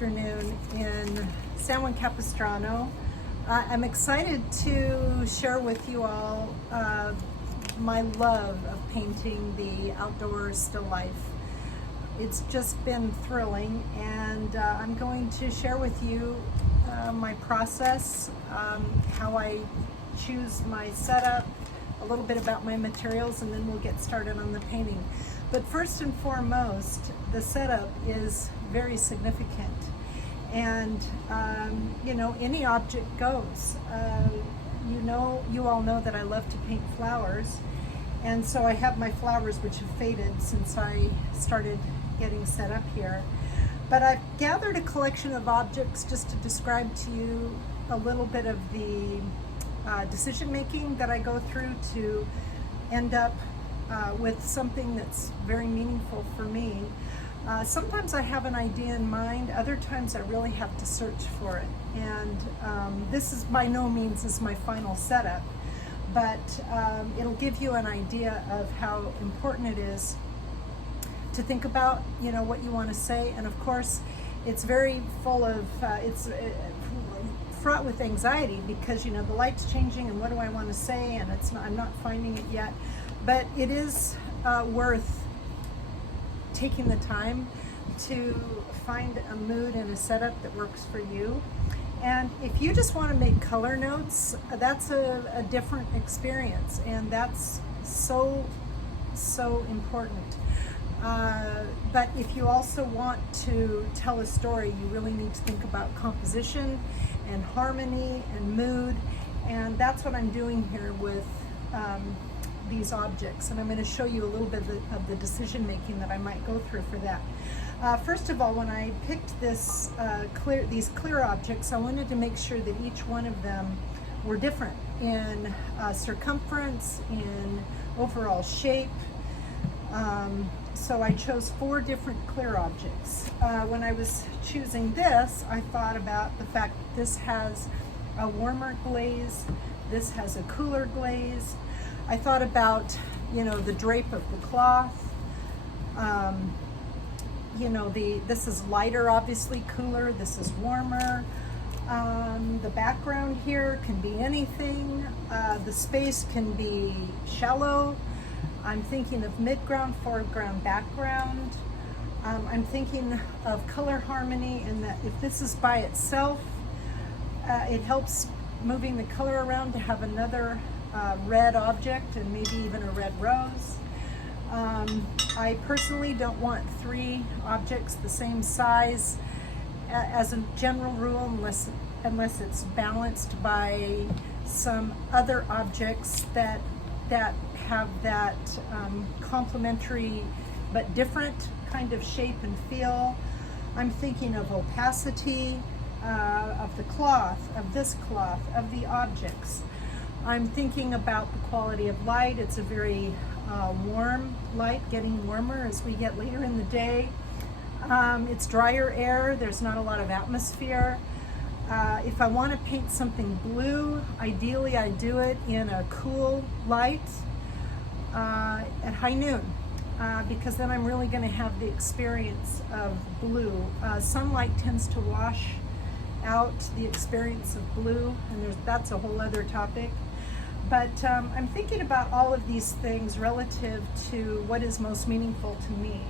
afternoon in San Juan Capistrano. I'm excited to share with you all my love of painting the outdoor still life. It's just been thrilling, and I'm going to share with you my process, how I choose my setup, a little bit about my materials, and then we'll get started on the painting. But first and foremost, the setup is very significant. And you know, any object goes. You all know that I love to paint flowers, and so I have my flowers which have faded since I started getting set up here. But I've gathered a collection of objects just to describe to you a little bit of the decision making that I go through to end up with something that's very meaningful for me. Sometimes I have an idea in mind, other times I really have to search for it. And this is by no means is my final setup, but it'll give you an idea of how important it is to think about, you know, what you want to say. And of course, it's very full of, it's fraught with anxiety because, you know, the light's changing and what do I want to say, and I'm not finding it yet. But it is worth taking the time to find a mood and a setup that works for you. And if you just want to make color notes, that's a different experience, and that's so important. But if you also want to tell a story, you really need to think about composition and harmony and mood, and that's what I'm doing here with these objects. And I'm going to show you a little bit of the decision making that I might go through for that. First of all, when I picked these clear objects, I wanted to make sure that each one of them were different in circumference, in overall shape. So I chose 4 different clear objects. When I was choosing this, I thought about the fact that this has a warmer glaze, this has a cooler glaze. I thought about, you know, the drape of the cloth. You know, this is lighter, obviously cooler, this is warmer. The background here can be anything. The space can be shallow. I'm thinking of midground, foreground, background. I'm thinking of color harmony, and that if this is by itself, it helps moving the color around to have another red object and maybe even a red rose. I personally don't want 3 objects the same size as a general rule, unless it's balanced by some other objects that have that complementary but different kind of shape and feel. I'm thinking of opacity, of the cloth, of this cloth, of the objects. I'm thinking about the quality of light. It's a very warm light, getting warmer as we get later in the day. It's drier air, there's not a lot of atmosphere. If I want to paint something blue, ideally I do it in a cool light at high noon, because then I'm really going to have the experience of blue. Sunlight tends to wash out the experience of blue, and that's a whole other topic. But I'm thinking about all of these things relative to what is most meaningful to me.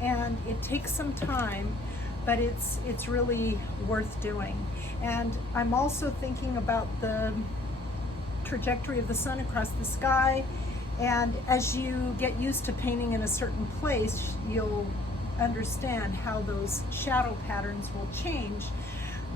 And it takes some time, but it's really worth doing. And I'm also thinking about the trajectory of the sun across the sky. And as you get used to painting in a certain place, you'll understand how those shadow patterns will change.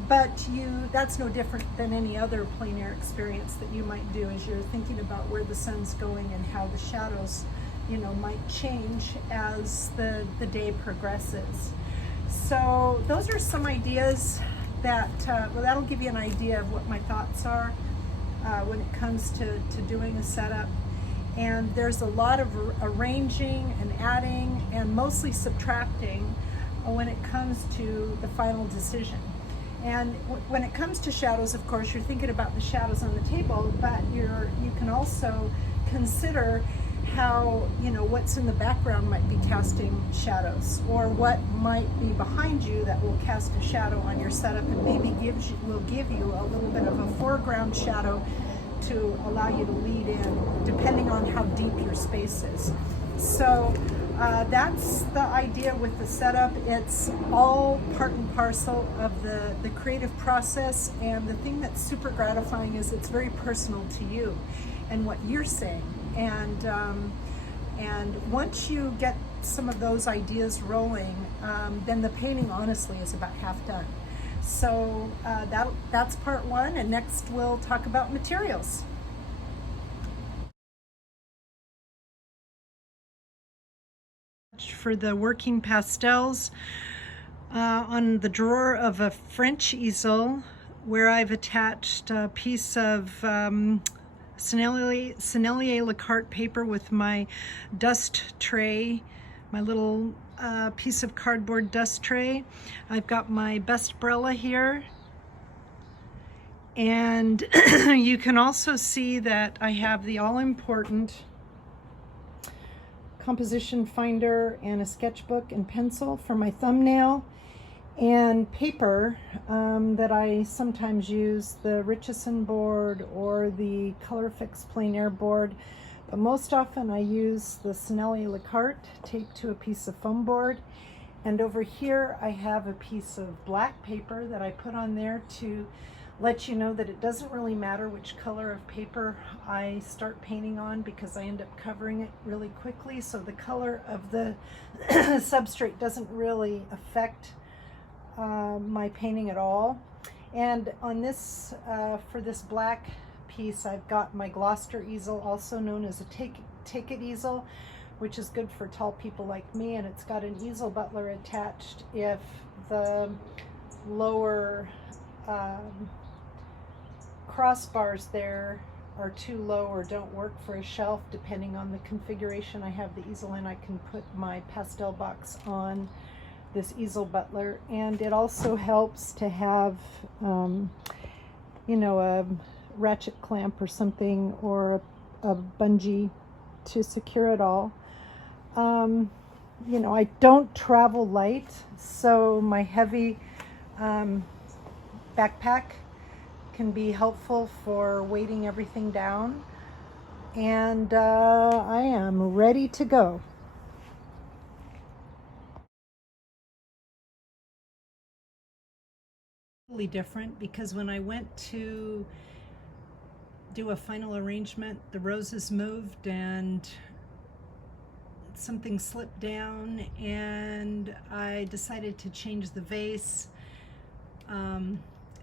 But that's no different than any other plein air experience that you might do as you're thinking about where the sun's going and how the shadows, you know, might change as the day progresses. So those are some ideas that, well, that'll give you an idea of what my thoughts are when it comes to doing a setup. And there's a lot of arranging and adding and mostly subtracting when it comes to the final decision. And when it comes to shadows, of course, you're thinking about the shadows on the table, but you can also consider how, you know, what's in the background might be casting shadows, or what might be behind you that will cast a shadow on your setup, and maybe will give you a little bit of a foreground shadow to allow you to lead in, depending on how deep your space is. So that's the idea with the setup. It's all part and parcel of the creative process, and the thing that's super gratifying is it's very personal to you and what you're saying. And once you get some of those ideas rolling, then the painting honestly is about half done. So that's part one, and next we'll talk about materials. For the working pastels, on the drawer of a French easel, where I've attached a piece of Sennelier Lacarte paper with my dust tray, my little piece of cardboard dust tray. I've got my best Brella here, and you can also see that I have the all-important composition finder and a sketchbook and pencil for my thumbnail, and paper that I sometimes use, the Richardson board or the Colorfix plein air board, but most often I use the Sennelier Lacarte taped to a piece of foam board. And over here I have a piece of black paper that I put on there to let you know that it doesn't really matter which color of paper I start painting on, because I end up covering it really quickly, so the color of the substrate doesn't really affect my painting at all. And on this, for this black piece, I've got my Gloucester easel, also known as a take it easel, which is good for tall people like me, and it's got an easel butler attached if the lower crossbars there are too low or don't work for a shelf. Depending on the configuration I have the easel in, I can put my pastel box on this easel butler. And it also helps to have you know, a ratchet clamp or something, or a bungee to secure it all. You know, I don't travel light, so my heavy backpack can be helpful for weighting everything down. And I am ready to go. Totally different, because when I went to do a final arrangement, the roses moved and something slipped down, and I decided to change the vase.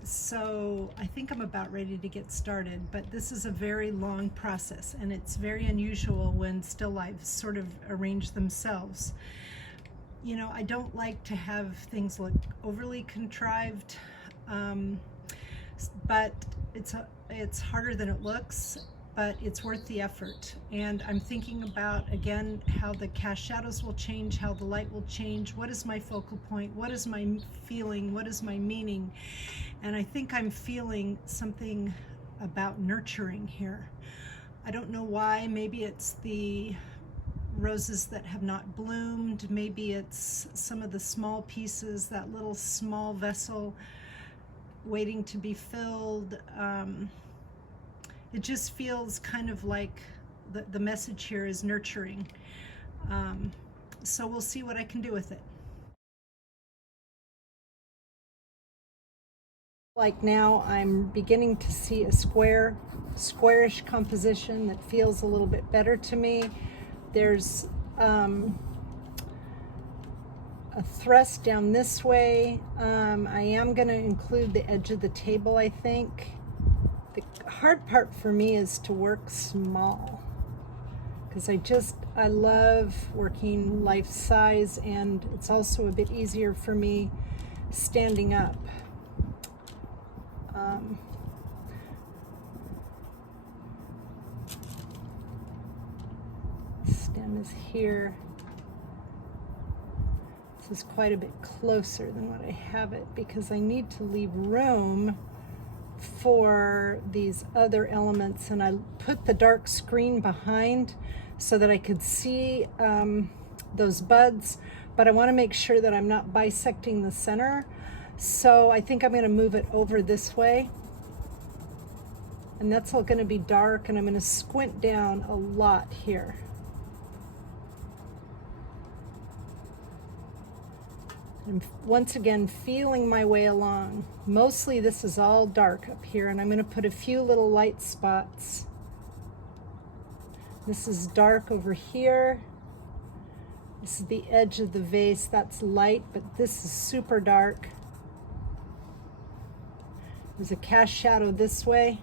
So I think I'm about ready to get started, but this is a very long process, and it's very unusual when still lifes sort of arrange themselves. You know, I don't like to have things look overly contrived, but it's harder than it looks, but it's worth the effort. And I'm thinking about, again, how the cast shadows will change, how the light will change, what is my focal point, what is my feeling, what is my meaning. And I think I'm feeling something about nurturing here. I don't know why. Maybe it's the roses that have not bloomed, maybe it's some of the small pieces, that little small vessel waiting to be filled. It just feels kind of like the message here is nurturing. So we'll see what I can do with it. Like now I'm beginning to see a squarish composition that feels a little bit better to me. There's a thrust down this way. I am going to include the edge of the table, I think. The hard part for me is to work small, because I love working life size, and it's also a bit easier for me standing up. Stem is here. This is quite a bit closer than what I have it, because I need to leave room for these other elements, and I put the dark screen behind so that I could see those buds, but I want to make sure that I'm not bisecting the center. So I think I'm going to move it over this way, and that's all going to be dark, and I'm going to squint down a lot here. I'm once again feeling my way along. Mostly this is all dark up here, and I'm going to put a few little light spots. This is dark over here. This is the edge of the vase. That's light, but this is super dark. There's a cast shadow this way.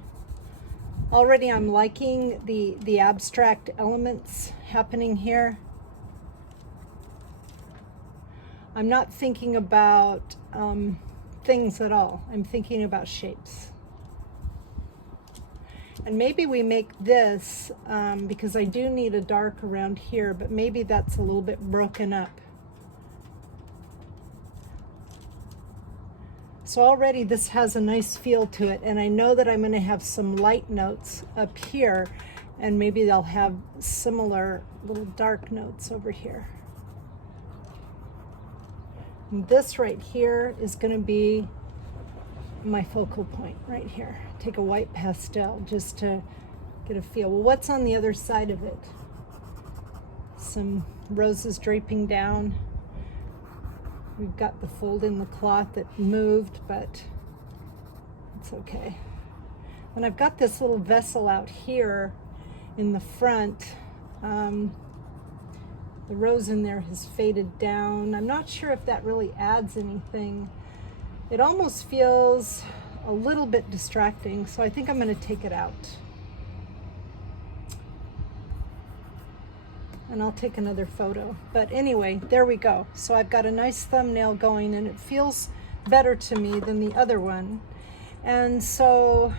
Already I'm liking the abstract elements happening here. I'm not thinking about things at all. I'm thinking about shapes. And maybe we make this, because I do need a dark around here, but maybe that's a little bit broken up. So already this has a nice feel to it, and I know that I'm going to have some light notes up here, and maybe they'll have similar little dark notes over here. And this right here is going to be my focal point right here. Take a white pastel just to get a feel. Well, what's on the other side of it? Some roses draping down. We've got the fold in the cloth that moved, but it's okay. And I've got this little vessel out here in the front. The rose in there has faded down. I'm not sure if that really adds anything. It almost feels a little bit distracting, so I think I'm going to take it out. And I'll take another photo. But anyway, there we go. So I've got a nice thumbnail going, and it feels better to me than the other one. And so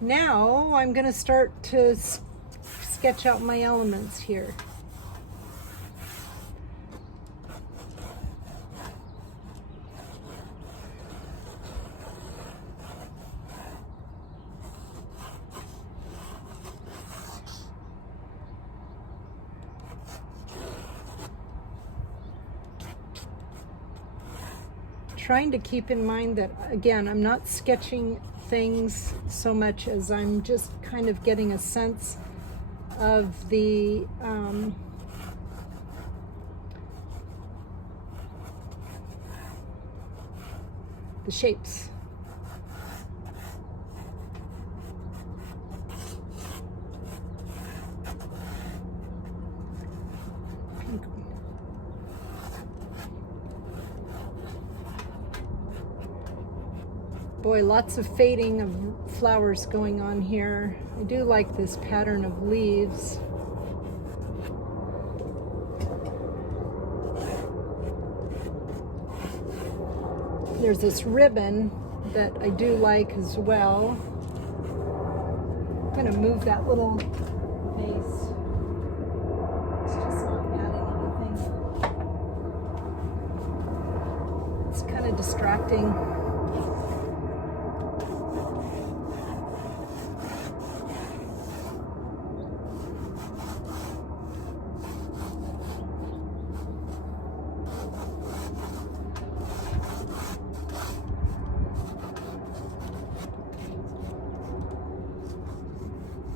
now I'm going to start to sketch out my elements here. Trying to keep in mind that, again, I'm not sketching things so much as I'm just kind of getting a sense of the shapes. Boy, lots of fading of flowers going on here. I do like this pattern of leaves. There's this ribbon that I do like as well. I'm going to move that little vase. It's just not adding anything. It's kind of distracting.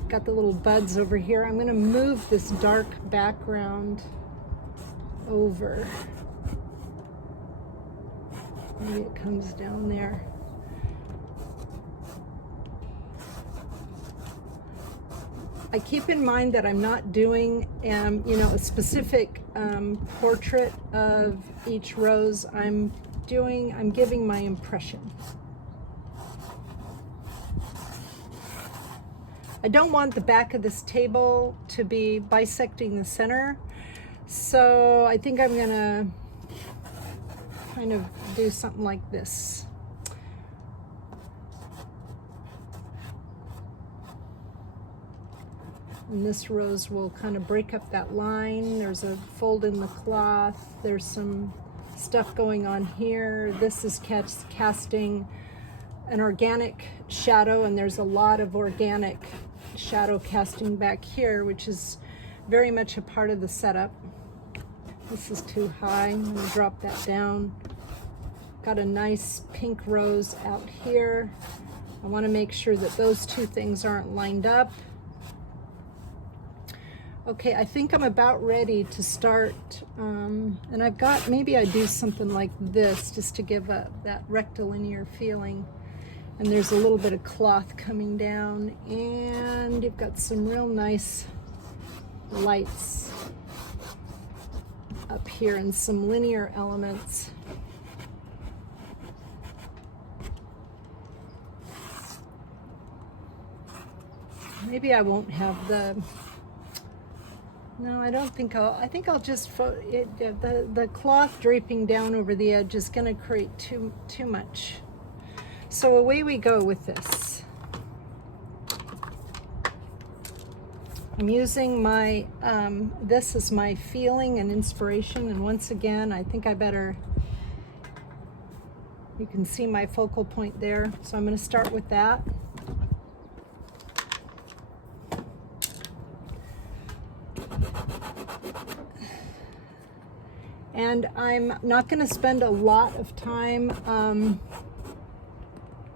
Got the little buds over here. I'm going to move this dark background over. Maybe it comes down there. I keep in mind that I'm not doing, a specific portrait of each rose. I'm giving my impression. I don't want the back of this table to be bisecting the center, so I think I'm gonna kind of do something like this. And this rose will kind of break up that line. There's a fold in the cloth. There's some stuff going on here. This is casting an organic shadow, and there's a lot of organic shadow casting back here, which is very much a part of the setup. This is too high. I'm going to drop that down. Got a nice pink rose out here. I want to make sure that those two things aren't lined up. Okay, I think I'm about ready to start, and I've got, maybe I do something like this just to give that rectilinear feeling. And there's a little bit of cloth coming down, and you've got some real nice lights up here and some linear elements. Maybe I won't have the, no, I don't think I think I'll just, the cloth draping down over the edge is going to create too much. So away we go with this. I'm using my, this is my feeling and inspiration, and once again, I think I better, you can see my focal point there, so I'm going to start with that. And I'm not going to spend a lot of time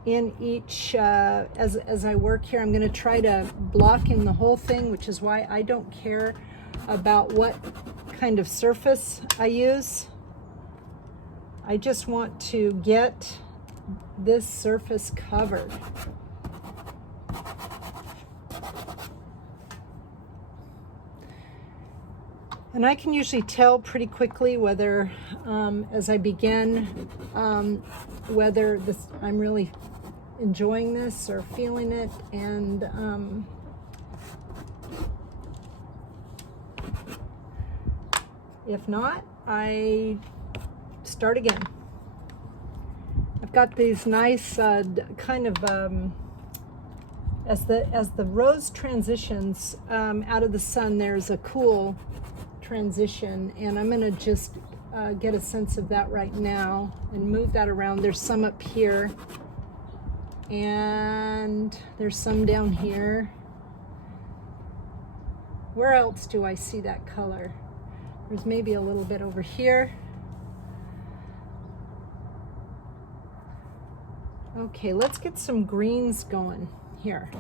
in each, as I work here. I'm going to try to block in the whole thing, which is why I don't care about what kind of surface I use. I just want to get this surface covered. And I can usually tell pretty quickly whether, as I begin, whether I'm really enjoying this or feeling it, and if not, I start again. I've got these nice kind of as the rose transitions out of the sun, there's a cool transition, and I'm going to just get a sense of that right now and move that around. There's some up here, and there's some down here. Where else do I see that color? There's maybe a little bit over here. Okay, let's get some greens going here.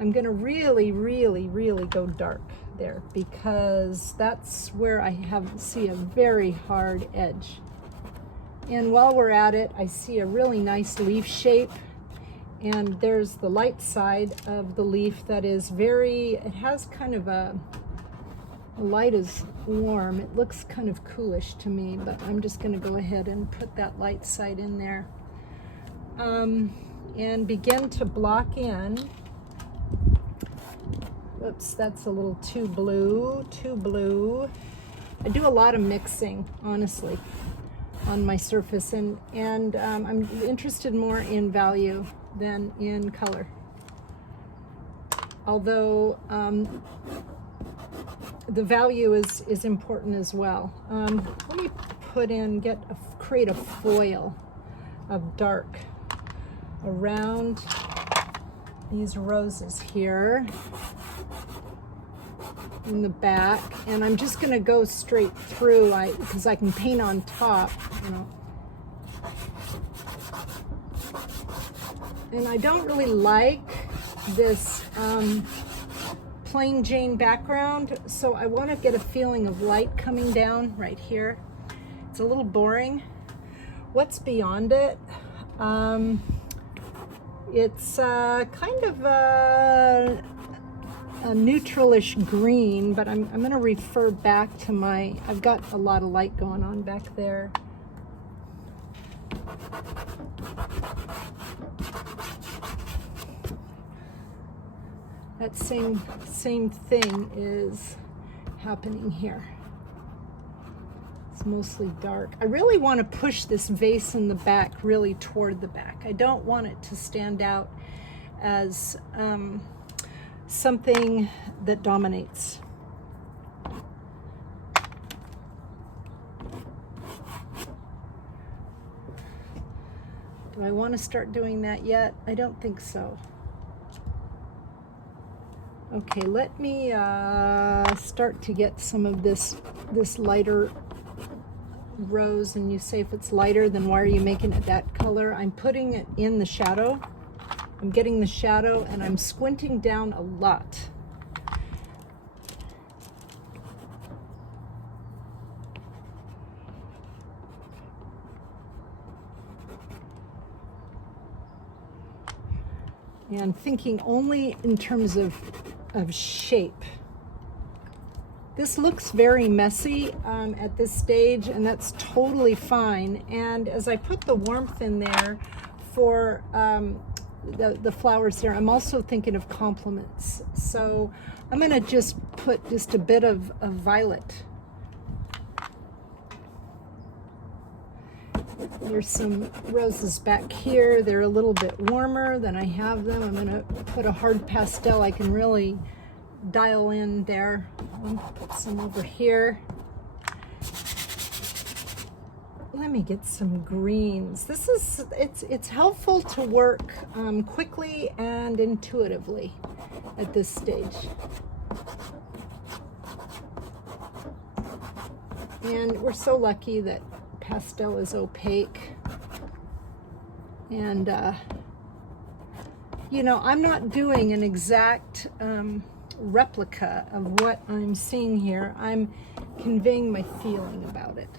I'm going to really, really, really go dark there, because that's where I see a very hard edge. And while we're at it, I see a really nice leaf shape, and there's the light side of the leaf that is very, it has kind of the light is warm. It looks kind of coolish to me, but I'm just going to go ahead and put that light side in there, and begin to block in. Oops, that's a little too blue, too blue. I do a lot of mixing, honestly, on my surface, and I'm interested more in value than in color. Although the value is important as well. Let me put in, create a foil of dark around these roses here in the back, and I'm just going to go straight through, because I can paint on top, you know. And I don't really like this plain Jane background, so I want to get a feeling of light coming down right here. It's a little boring. What's beyond it? It's kind of a neutralish green, but I'm going to refer back to I've got a lot of light going on back there. That same thing is happening here. It's mostly dark. I really want to push this vase in the back really toward the back. I don't want it to stand out as something that dominates. Do I want to start doing that yet? I don't think so. Okay, let me start to get some of this lighter rose, and you say if it's lighter, then why are you making it that color? I'm putting it in the shadow. I'm getting the shadow and I'm squinting down a lot. And thinking only in terms of shape. This looks very messy at this stage, and that's totally fine. And as I put the warmth in there for the flowers there, I'm also thinking of complements. So I'm gonna just put just a bit of violet. There's some roses back here. They're a little bit warmer than I have them. I'm gonna put a hard pastel I can really dial in there. I'll put some over here. Let me get some greens. It's helpful to work quickly and intuitively at this stage. And we're so lucky that pastel is opaque. And you know, I'm not doing an exact replica of what I'm seeing here. I'm conveying my feeling about it.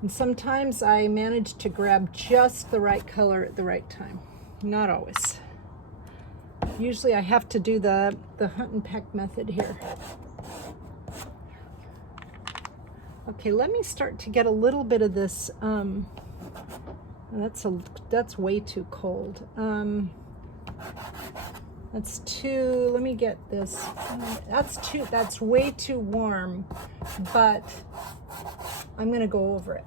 And sometimes I manage to grab just the right color at the right time. Not always. Usually I have to do the hunt and peck method here. Okay, let me start to get a little bit of this. That's way too cold. That's too, let me get this. That's way too warm, but I'm gonna go over it.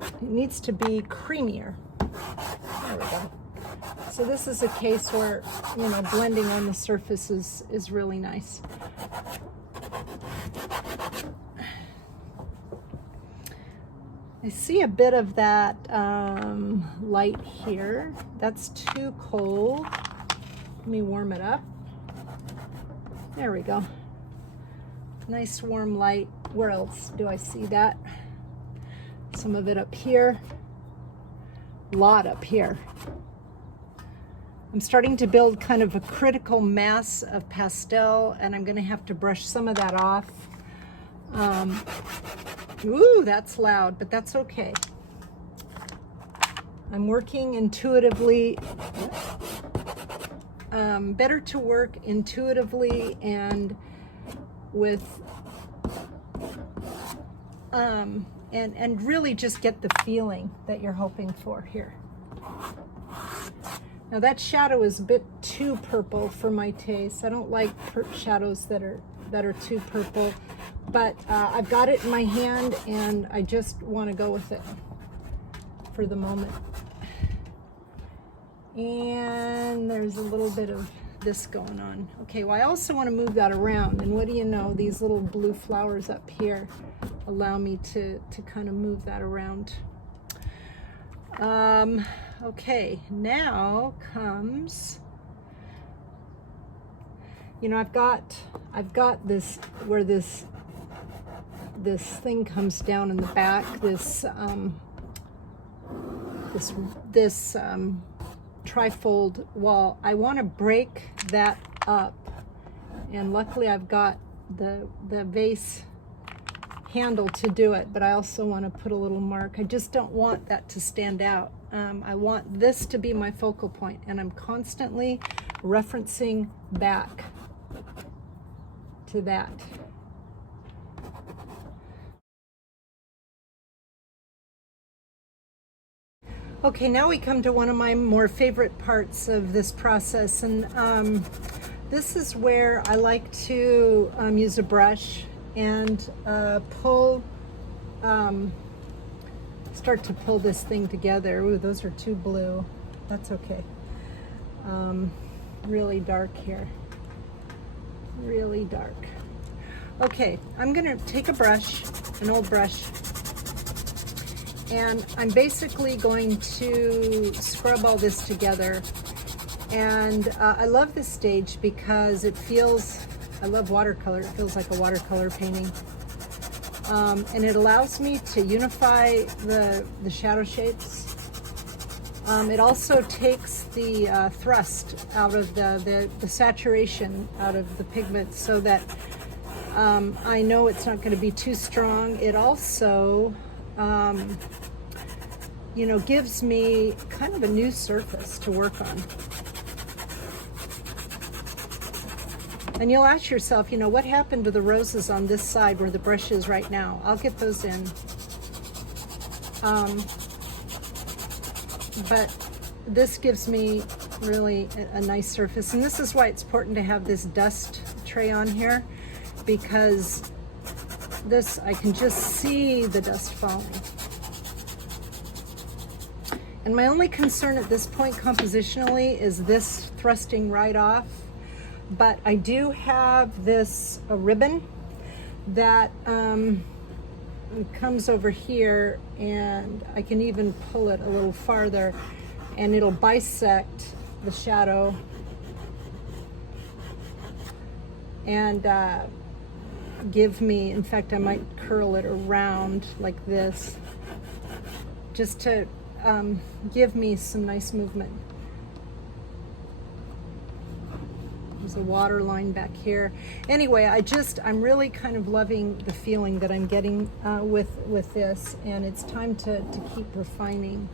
It needs to be creamier. There we go. So this is a case where, you know, blending on the surface is really nice. I see a bit of that light here. That's too cold. Let me warm it up. There we go. Nice warm light. Where else do I see that? Some of it up here. A lot up here. I'm starting to build kind of a critical mass of pastel, and I'm going to have to brush some of that off. Ooh, that's loud, but that's okay. I'm working intuitively. Better to work intuitively and with and really just get the feeling that you're hoping for here. Now that shadow is a bit too purple for my taste. I don't like shadows that are too purple, but I've got it in my hand and I just want to go with it for the moment. And there's a little bit of this going on. Okay, well I also want to move that around, and what do you know, these little blue flowers up here allow me to kind of move that around. Okay, now comes, you know, I've got this where this thing comes down in the back, this trifold wall. I want to break that up, and luckily I've got the vase handle to do it, but I also want to put a little mark. I just don't want that to stand out. I want this to be my focal point, and I'm constantly referencing back to that. Okay, now we come to one of my more favorite parts of this process, and this is where I like to use a brush and start to pull this thing together. Ooh, those are too blue. That's okay. Really dark here. Really dark. Okay, I'm gonna take a brush, an old brush, And I'm basically going to scrub all this together. And I love this stage because it feels, I love watercolor, it feels like a watercolor painting. And it allows me to unify the shadow shapes. It also takes the thrust out of the saturation out of the pigment, so that I know it's not going to be too strong. It also, you know, gives me kind of a new surface to work on. And you'll ask yourself, you know, what happened to the roses on this side where the brush is right now? I'll get those in. But this gives me really a nice surface. And this is why it's important to have this dust tray on here, because this, I can just see the dust falling. And my only concern at this point compositionally is this thrusting right off. But I do have this ribbon that comes over here, and I can even pull it a little farther, and it'll bisect the shadow and give me, in fact, I might curl it around like this, just to give me some nice movement. There's a water line back here. Anyway, I'm really kind of loving the feeling that I'm getting with this, and it's time to keep refining.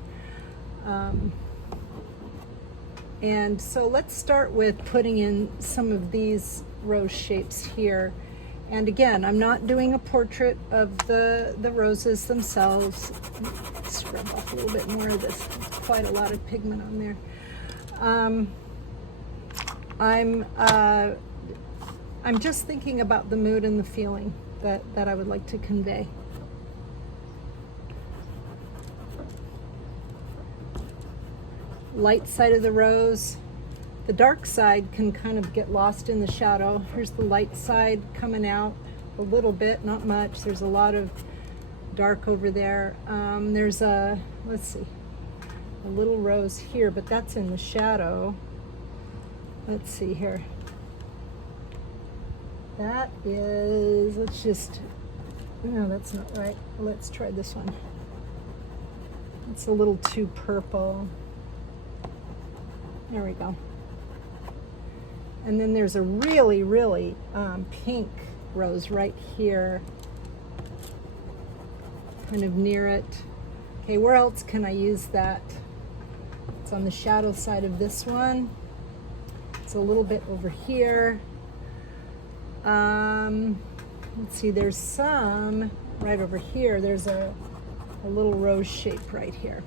And so let's start with putting in some of these rose shapes here. And again, I'm not doing a portrait of the roses themselves. Scrub off a little bit more of this. Quite a lot of pigment on there. I'm just thinking about the mood and the feeling that I would like to convey. Light side of the rose. The dark side can kind of get lost in the shadow. Here's the light side coming out a little bit, not much. There's a lot of dark over there. There's a, let's see, a little rose here, but that's in the shadow. Let's see here. That is, let's just, no, that's not right. Let's try this one. It's a little too purple. There we go. And then there's a really, really pink rose right here, kind of near it. Okay, where else can I use that? It's on the shadow side of this one. It's a little bit over here. Let's see, there's some right over here. There's a little rose shape right here.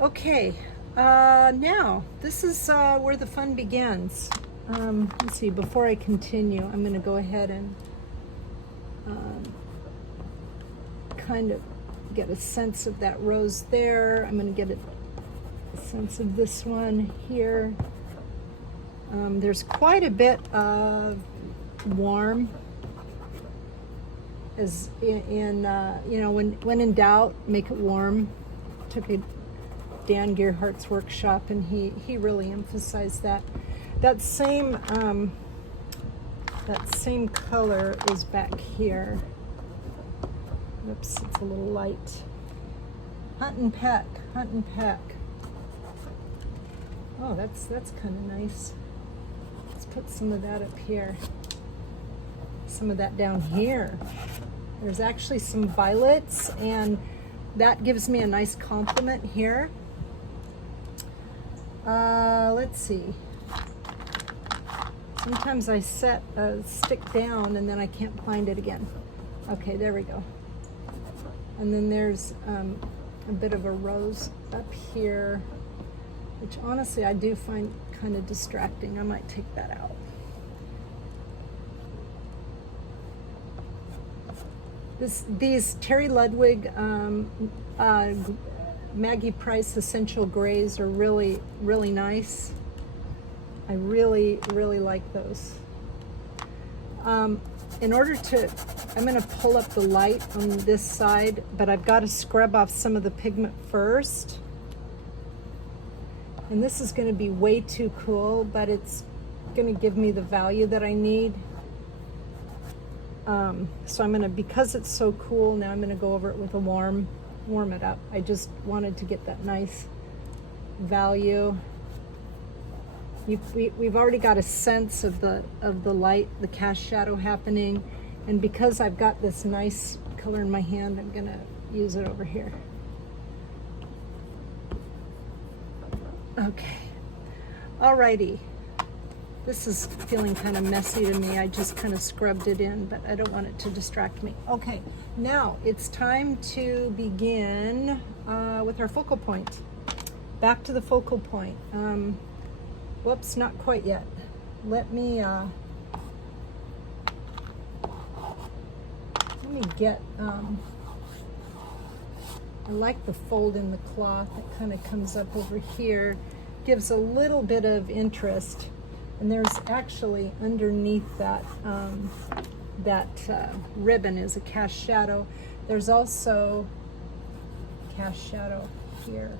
Okay, now this is where the fun begins. Let's see, before I continue, I'm going to go ahead and kind of get a sense of that rose there. I'm going to get a sense of this one here. There's quite a bit of warm, as in you know, when in doubt, make it warm. Took a Dan Gerhardt's workshop, and he really emphasized that. That same color is back here. Oops, it's a little light. Hunt and peck, hunt and peck. Oh, that's kind of nice. Let's put some of that up here. Some of that down here. There's actually some violets, and that gives me a nice complement here. Let's see. Sometimes I set a stick down and then I can't find it again. Okay, there we go. And then there's a bit of a rose up here, which honestly I do find kind of distracting. I might take that out. These Terry Ludwig Maggie Price Essential Grays are really, really nice. I really, really like those. in order to, I'm gonna pull up the light on this side, but I've got to scrub off some of the pigment first. And this is gonna be way too cool, but it's gonna give me the value that I need. So I'm gonna, because it's so cool, now I'm gonna go over it with a warm it up. I just wanted to get that nice value. We've already got a sense of the light, the cast shadow happening, and because I've got this nice color in my hand, I'm gonna use it over here. Okay, alrighty. This is feeling kind of messy to me. I just kind of scrubbed it in, but I don't want it to distract me. Okay, now it's time to begin with our focal point. Back to the focal point. Whoops, not quite yet. Let me get, I like the fold in the cloth. It kind of comes up over here, gives a little bit of interest. And there's actually underneath that, ribbon is a cast shadow. There's also cast shadow here.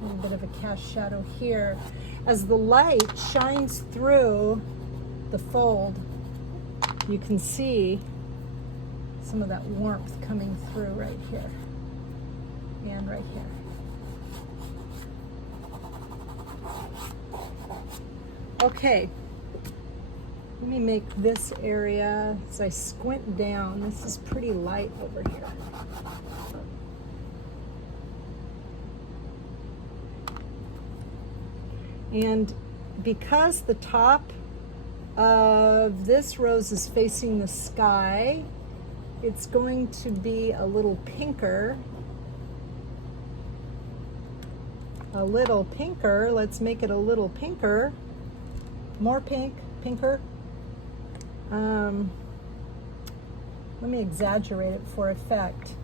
A little bit of a cast shadow here. As the light shines through the fold, you can see some of that warmth coming through right here and right here. Okay, let me make this area, as I squint down, this is pretty light over here. And because the top of this rose is facing the sky, it's going to be a little pinker. A little pinker, let's make it a little pinker. More pink, pinker. Let me exaggerate it for effect.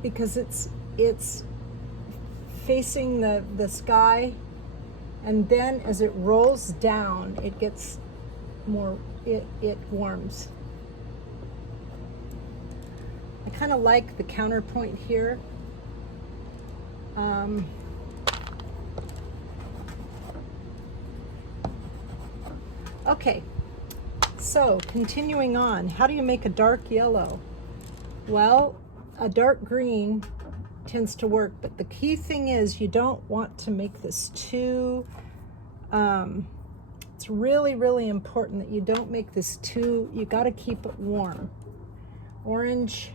Because it's facing the sky, and then as it rolls down, it gets more, it warms. I kind of like the counterpoint here. Okay, so continuing on, how do you make a dark yellow? Well, a dark green tends to work, but the key thing is you don't want to make this too, it's really, really important that you don't make this too, you got to keep it warm. Orange,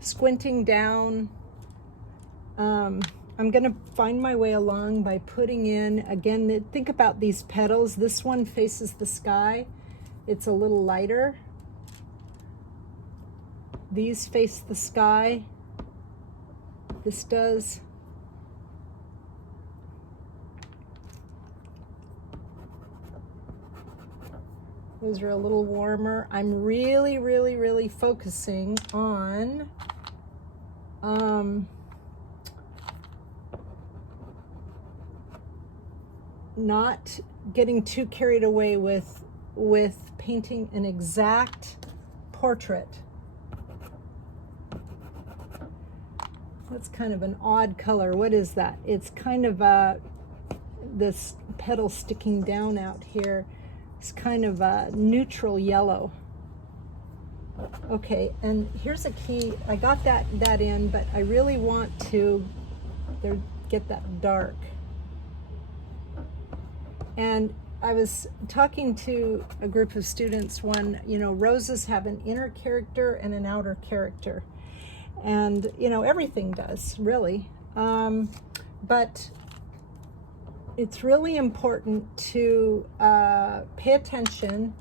squinting down. I'm going to find my way along by putting in, again, think about these petals. This one faces the sky. It's a little lighter. These face the sky. This does. Those are a little warmer. I'm really, really, really focusing on not getting too carried away with painting an exact portrait. That's kind of an odd color. What is that? It's kind of this petal sticking down out here. It's kind of a neutral yellow. Okay, and here's a key. I got that in, but I really want to get that dark. And I was talking to a group of students when, roses have an inner character and an outer character. And, everything does, really. But it's really important to pay attention.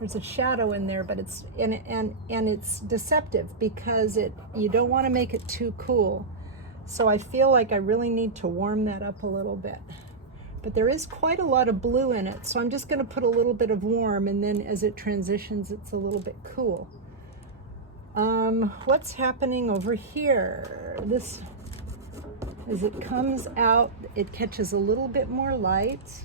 There's a shadow in there, but it's and it's deceptive because you don't want to make it too cool. So I feel like I really need to warm that up a little bit. But there is quite a lot of blue in it, so I'm just going to put a little bit of warm, and then as it transitions, it's a little bit cool. What's happening over here? This As it comes out, it catches a little bit more light.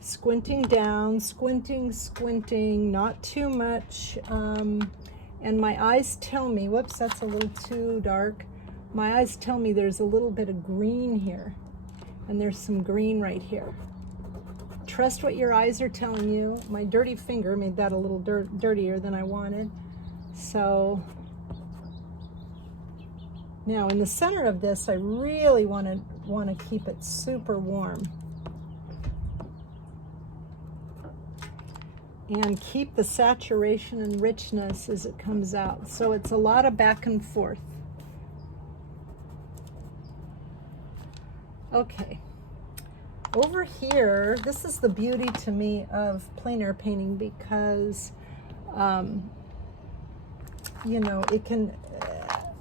Squinting down, squinting, not too much. And my eyes tell me, whoops, that's a little too dark. My eyes tell me there's a little bit of green here, and there's some green right here. Trust what your eyes are telling you. My dirty finger made that a little dirtier than I wanted. So now in the center of this, I really want to keep it super warm. And keep the saturation and richness as it comes out. So it's a lot of back and forth. Okay. Over here, this is the beauty to me of plein air painting, because, you know, it can,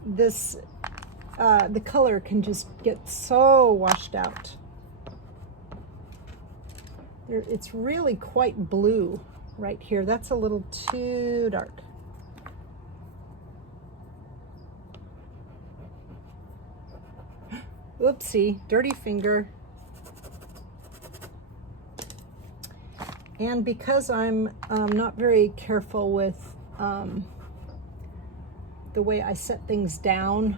the color can just get so washed out. It's really quite blue right here. That's a little too dark. Oopsie, dirty finger. And because I'm not very careful with the way I set things down,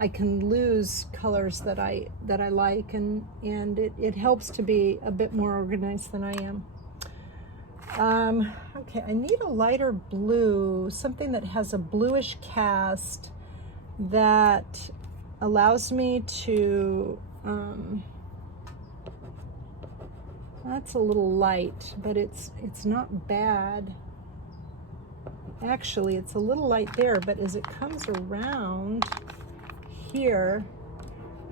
I can lose colors that I like, and it helps to be a bit more organized than I am. Okay, I need a lighter blue, something that has a bluish cast that allows me to, that's a little light, but it's not bad. Actually, it's a little light there, but as it comes around here,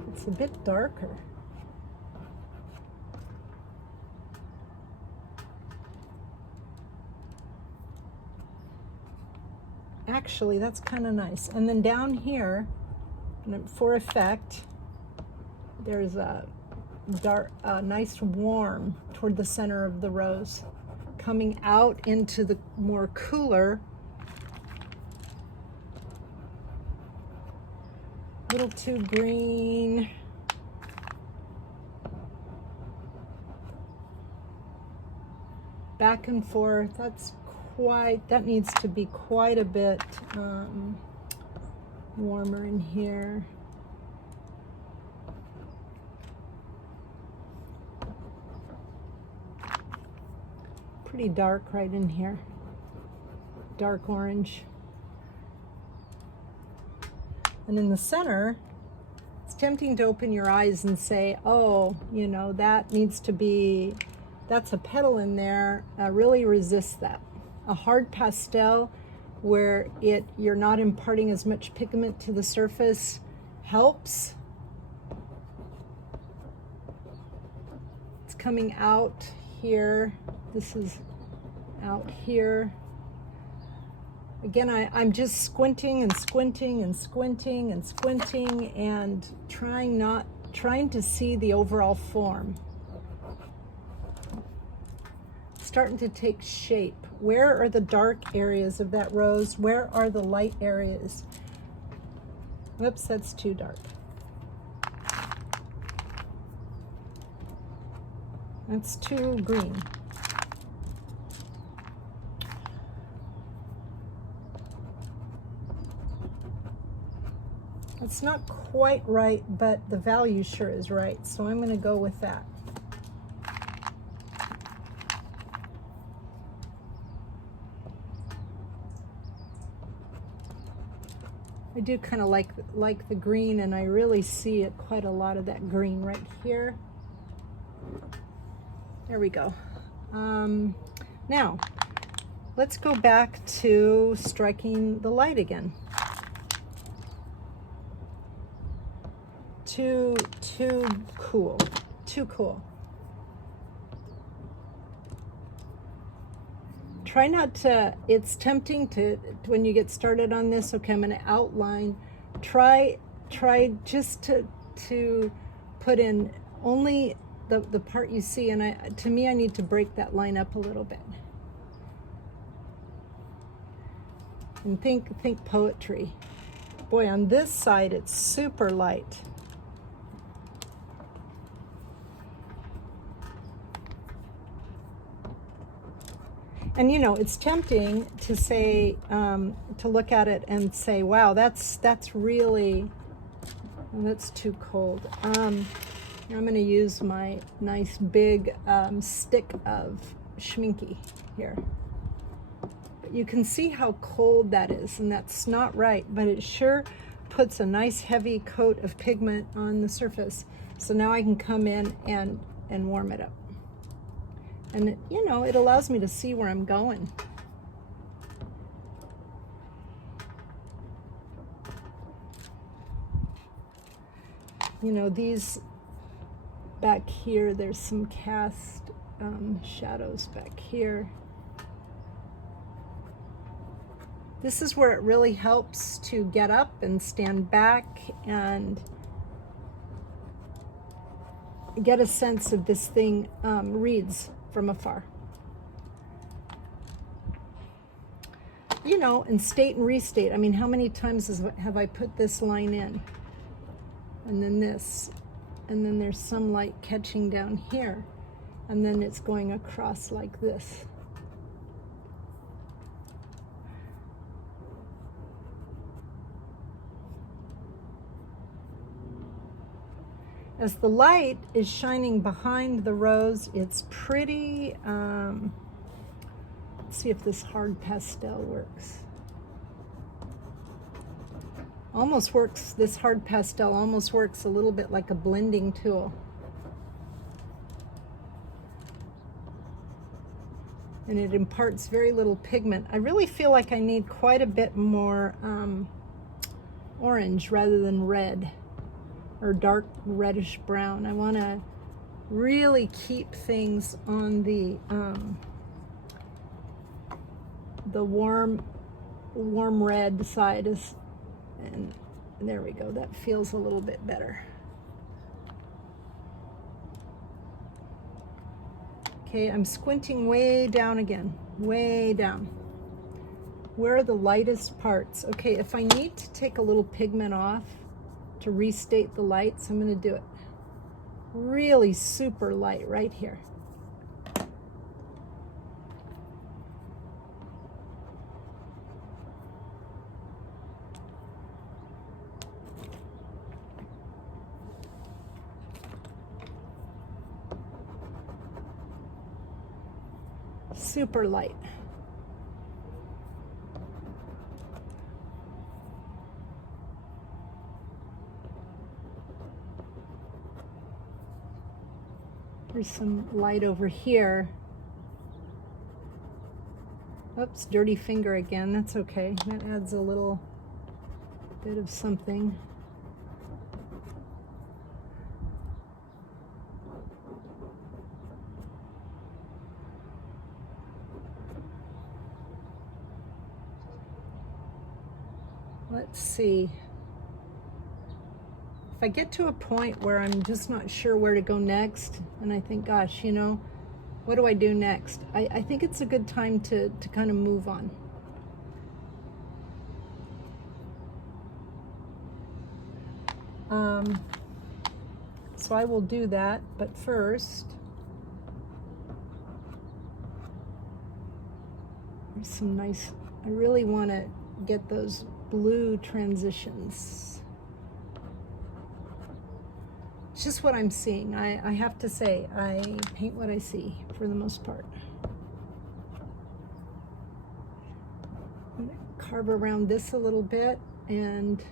it's a bit darker. Actually, that's kind of nice. And then down here, for effect, there's a dark, nice warm toward the center of the rose, coming out into the more cooler. A little too green. Back and forth. That needs to be quite a bit warmer in here. Pretty dark right in here. Dark orange. And in the center, it's tempting to open your eyes and say, oh, you know, that needs to be, that's a petal in there. Really resist that. A hard pastel where you're not imparting as much pigment to the surface helps. It's coming out here. This is out here. Again, I'm just squinting and squinting and squinting and squinting and trying to see the overall form. Starting to take shape. Where are the dark areas of that rose? Where are the light areas? Whoops, that's too dark. That's too green. It's not quite right, but the value sure is right, so I'm going to go with that. I do kind of like the green, and I really see quite a lot of that green right here. There we go. Now, let's go back to striking the light again. Too cool. Too cool. Try not to, it's tempting to, when you get started on this, okay, I'm going to outline. Try just to put in only the part you see, and to me, I need to break that line up a little bit. And think poetry. Boy, on this side, it's super light. And you know, it's tempting to say, to look at it and say, wow, that's really, well, that's too cold. I'm gonna use my nice big stick of schminky here. But you can see how cold that is, and that's not right, but it sure puts a nice heavy coat of pigment on the surface. So now I can come in and warm it up. And you know, it allows me to see where I'm going. You know, these back here, there's some cast shadows back here. This is where it really helps to get up and stand back and get a sense of this thing reads from afar. You know, and state and restate. I mean, how many times have I put this line in? And then this. And then there's some light catching down here. And then it's going across like this. As the light is shining behind the rose, it's pretty, let's see if this hard pastel works. Almost works, this hard pastel almost works a little bit like a blending tool. And it imparts very little pigment. I really feel like I need quite a bit more orange rather than red, or dark reddish brown. I want to really keep things on the warm red side, and there we go. That feels a little bit better. Okay, I'm squinting way down again, way down. Where are the lightest parts? Okay, if I need to take a little pigment off to restate the lights, I'm going to do it really super light right here. Super light. There's some light over here. Oops, dirty finger again. That's okay. That adds a little bit of something. Let's see. If I get to a point where I'm just not sure where to go next, and I think, gosh, you know, what do I do next? I think it's a good time to kind of move on. So I will do that, but first, there's some nice, I really want to get those blue transitions. It's just what I'm seeing. I have to say, I paint what I see for the most part. I'm gonna carve around this a little bit, and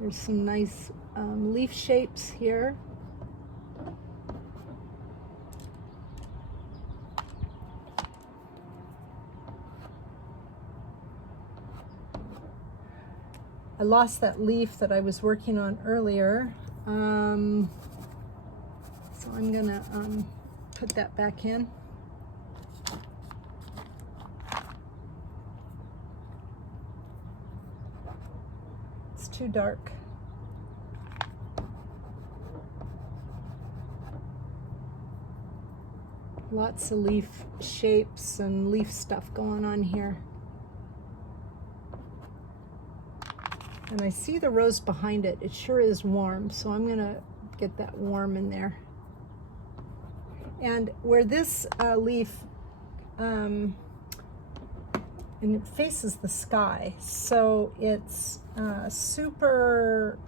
there's some nice leaf shapes here. I lost that leaf that I was working on earlier. So I'm gonna put that back in. It's too dark. Lots of leaf shapes and leaf stuff going on here. And I see the rose behind it. It sure is warm, so I'm gonna get that warm in there. And where this leaf, and it faces the sky, so it's super,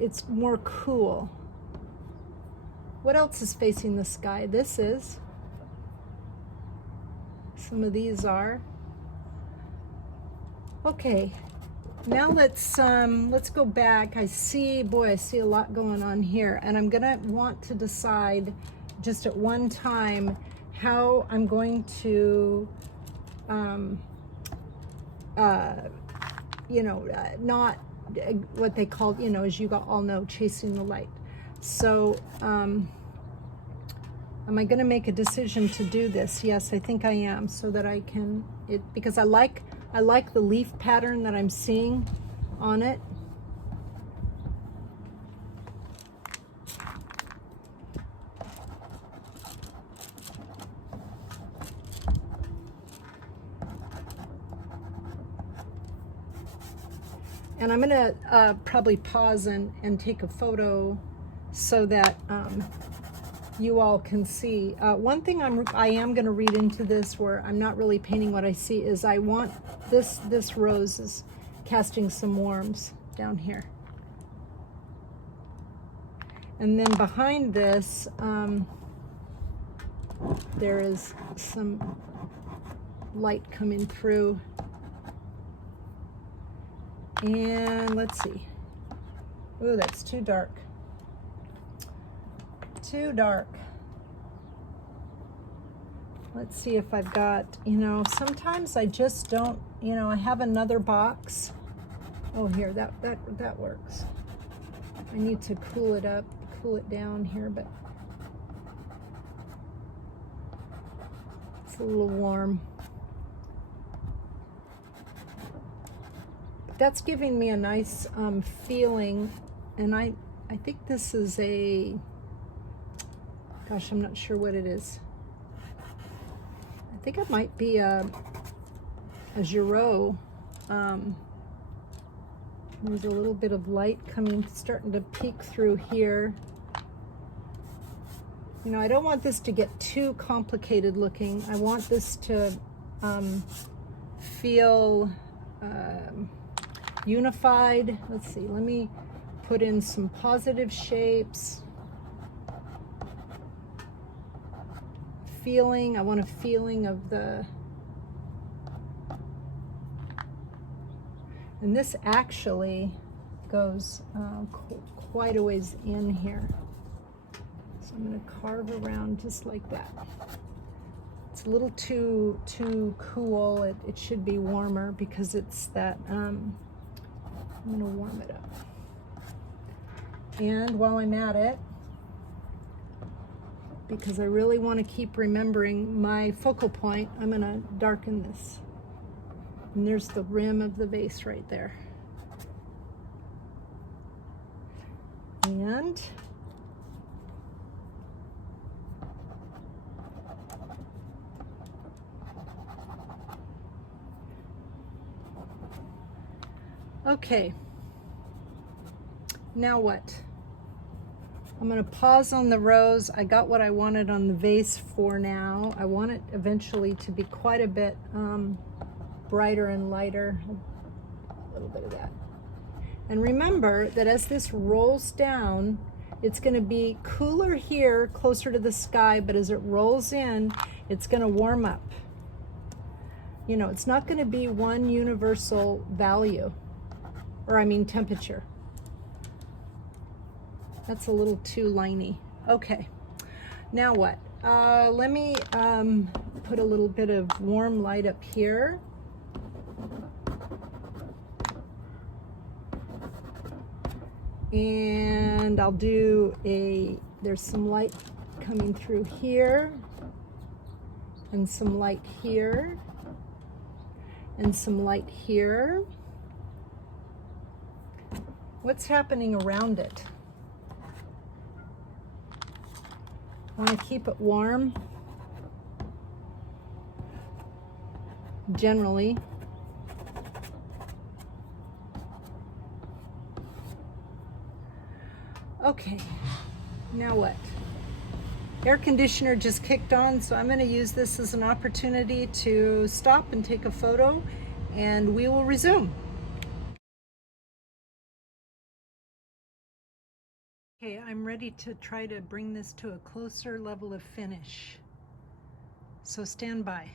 it's more cool. What else is facing the sky? This is. Some of these are. Okay, now let's go back. I see a lot going on here, and I'm gonna want to decide just at one time how I'm going to, not what they call, as you all know, chasing the light. So, am I going to make a decision to do this? Yes, I think I am, so that I can, because I like the leaf pattern that I'm seeing on it. And I'm going to probably pause and take a photo so that you all can see. One thing I am going to read into this, where I'm not really painting what I see, is I want this rose is casting some warms down here. And then behind this, there is some light coming through. And let's see. Ooh, that's too dark. Too dark. Let's see if I've got, sometimes I just don't, I have another box. Oh, here, that works. I need to cool it up, cool it down here, but it's a little warm. That's giving me a nice feeling, and I think this is a, gosh, I'm not sure what it is. I think it might be a Giraud. There's a little bit of light starting to peek through here. I don't want this to get too complicated looking. I want this to feel unified. Let's see, let me put in some positive shapes. Feeling, I want a feeling of the, and this actually goes quite a ways in here. So I'm going to carve around just like that. It's a little too cool. It should be warmer because it's that, I'm going to warm it up. And while I'm at it, because I really want to keep remembering my focal point, I'm going to darken this. And there's the rim of the vase right there. And okay, now what? I'm going to pause on the rose. I got what I wanted on the vase for now. I want it eventually to be quite a bit brighter and lighter. A little bit of that. And remember that as this rolls down, it's going to be cooler here, closer to the sky, but as it rolls in, it's going to warm up. It's not going to be one universal value, or I mean temperature. That's a little too liney. Okay, now what? Let me put a little bit of warm light up here. And I'll do there's some light coming through here, and some light here, and some light here. What's happening around it? I want to keep it warm, generally. Okay, now what? Air conditioner just kicked on, so I'm going to use this as an opportunity to stop and take a photo, and we will resume. Okay, I'm ready to try to bring this to a closer level of finish. So stand by.